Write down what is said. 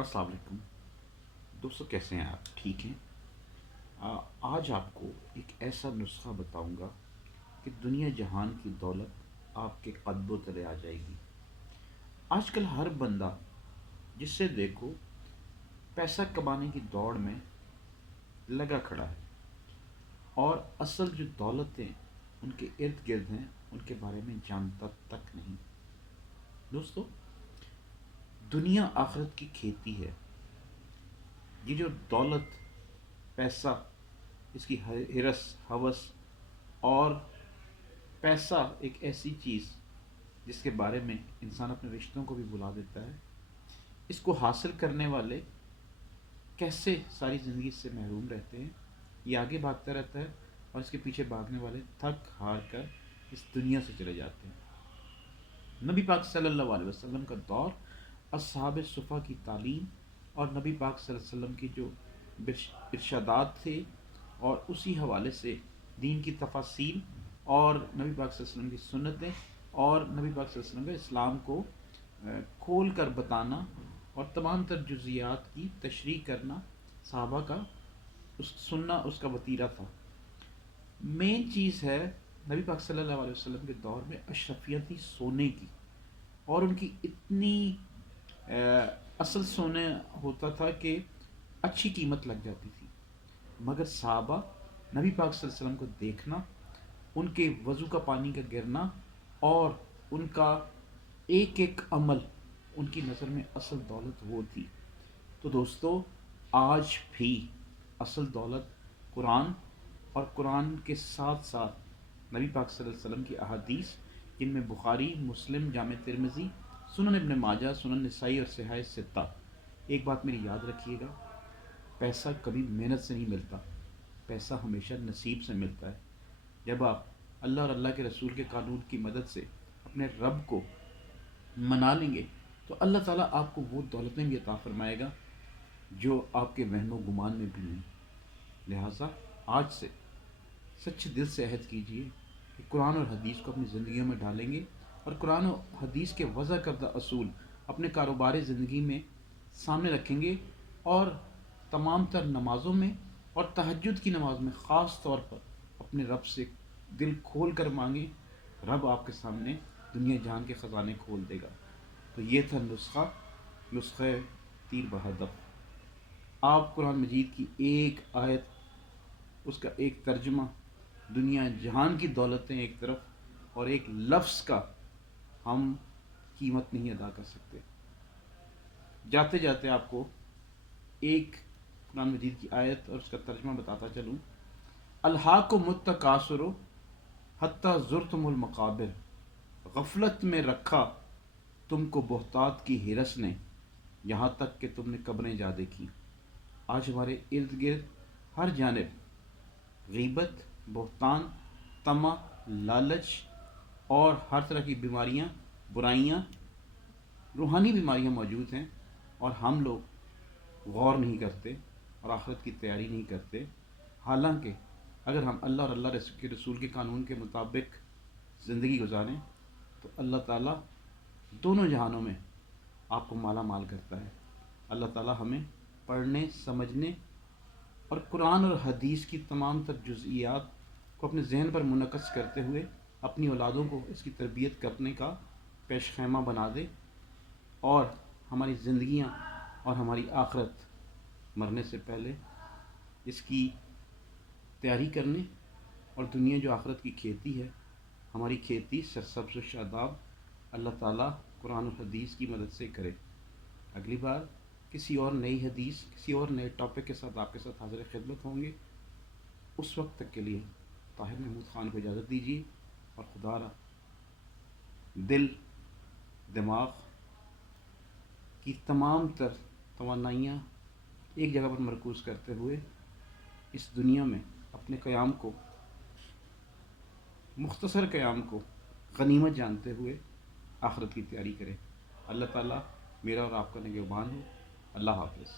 अस्सलाम वालेकुम दोस्तों, कैसे हैं आप? ठीक हैं? आज आपको एक ऐसा नुस्खा बताऊंगा कि दुनिया जहान की दौलत आपके कदमों तले आ जाएगी। आजकल हर बंदा जिससे देखो पैसा कमाने की दौड़ में लगा खड़ा है और असल जो दौलतें उनके इर्द गिर्द हैं उनके बारे में जानता तक नहीं। दोस्तों, दुनिया आखिरत की खेती है। ये जो दौलत, पैसा, इसकी हिरस हवस और पैसा एक ऐसी चीज़ जिसके बारे में इंसान अपने रिश्तों को भी भुला देता है। इसको हासिल करने वाले कैसे सारी ज़िंदगी से महरूम रहते हैं, ये आगे भागता रहता है और इसके पीछे भागने वाले थक हार कर इस दुनिया से चले जाते हैं। नबी पाक सल्लल्लाहु अलैहि वसल्लम का दौर, अस्हाब सुफ़ा की तालीम और नबी पाक सल्लल्लाहु अलैहि वसल्लम की जो इरशादात थे और उसी हवाले से दीन की तफासील और नबी पाक सल्लल्लाहु अलैहि वसल्लम की सुन्नतें और नबी पाक सल्लल्लाहु अलैहि वसल्लम का इस्लाम को खोल कर बताना और तमाम तर जुज़ियात की तशरीह करना सहाबा का उस सुनना उसका वतीरा था। मेन चीज़ है नबी पाक सल्लल्लाहु अलैहि वसल्लम के दौर में अशरफियत थी सोने की, और उनकी इतनी असल सोने होता था कि अच्छी कीमत लग जाती थी। मगर सहाबा नबी पाक सल्लल्लाहु अलैहि वसल्लम को देखना, उनके वज़ू का पानी का गिरना और उनका एक एक अमल उनकी नज़र में असल दौलत वो थी। तो दोस्तों, आज भी असल दौलत कुरान और कुरान के साथ साथ नबी पाक सल्लल्लाहु अलैहि वसल्लम की अहादीस, जिनमें बुखारी, मुस्लिम, जामे तिरमिज़ी, सुनन इब्न माजा, सुनन निसाई और सिहाह सित्ता। एक बात मेरी याद रखिएगा, पैसा कभी मेहनत से नहीं मिलता, पैसा हमेशा नसीब से मिलता है। जब आप अल्लाह और अल्लाह के रसूल के कानून की मदद से अपने रब को मना लेंगे तो अल्लाह ताला आपको वो दौलतें भी अता फरमाएगा जो आपके वहमो गुमान में भी नहीं। लिहाजा आज से सच्चे दिल से अहद कीजिए कि कुरान और हदीस को अपनी ज़िंदगियों में डालेंगे और कुरान और हदीस के वज़ा करदा असूल अपने कारोबारी ज़िंदगी में सामने रखेंगे और तमाम तर नमाज़ों में और तहज्जुद की नमाज में ख़ास तौर पर अपने रब से दिल खोल कर मांगे। रब आपके सामने दुनिया जहान के ख़जाने खोल देगा। तो ये था नुस्ख़ा तीर बहदफ। आप कुरान मजीद की एक आयत, उसका एक तर्जुमा, दुनिया जहान की दौलतें एक तरफ और एक लफ्ज़ का हम कीमत नहीं अदा कर सकते। जाते जाते आपको एक कुरान मजीद की आयत और उसका तर्जुमा बताता चलूँ। अल्हाकुमुत तकासुरु हत्ता ज़ुरतुमुल मकाबिर, गफलत में रखा तुमको बोहतात की हिरस ने, यहाँ तक कि तुमने कब्रें जा देखी। आज हमारे इर्द गिर्द हर जानिब गीबत, बोहतान, तमा, लालच और हर तरह की बीमारियाँ, बुराइयाँ, रूहानी बीमारियाँ मौजूद हैं और हम लोग गौर नहीं करते और आखिरत की तैयारी नहीं करते। हालांकि अगर हम अल्लाह और अल्लाह के रसूल के कानून के मुताबिक ज़िंदगी गुजारें तो अल्लाह ताला दोनों जहानों में आपको माला माल करता है। अल्लाह ताला हमें पढ़ने, समझने और कुरान और हदीस की तमाम तर जुज़इयात को अपने जहन पर मुनक़्क़स करते हुए अपनी औलादों को इसकी तरबियत करने का पेश ख़ैमा बना दे और हमारी ज़िंदगियाँ और हमारी आखिरत मरने से पहले इसकी तैयारी करने और दुनिया जो आखिरत की खेती है, हमारी खेती सरसब्ज़ व शादाब अल्लाह ताला कुरान और हदीस की मदद से करे। अगली बार किसी और नई हदीस, किसी और नए टॉपिक के साथ आपके साथ हाज़िर खिदमत होंगे। उस वक्त तक के लिए ताहिर महमूद ख़ान को इजाज़त दीजिए और खुदा दिल, दिमाग की तमाम तर तमन्नाइयाँ एक जगह पर मरकूज़ करते हुए इस दुनिया में अपने क़याम को, मुख्तसर क़याम को गनीमत जानते हुए आखिरत की तैयारी करें। अल्लाह ताला मेरा और आपका निगहबान हो। अल्लाह हाफ़िज़।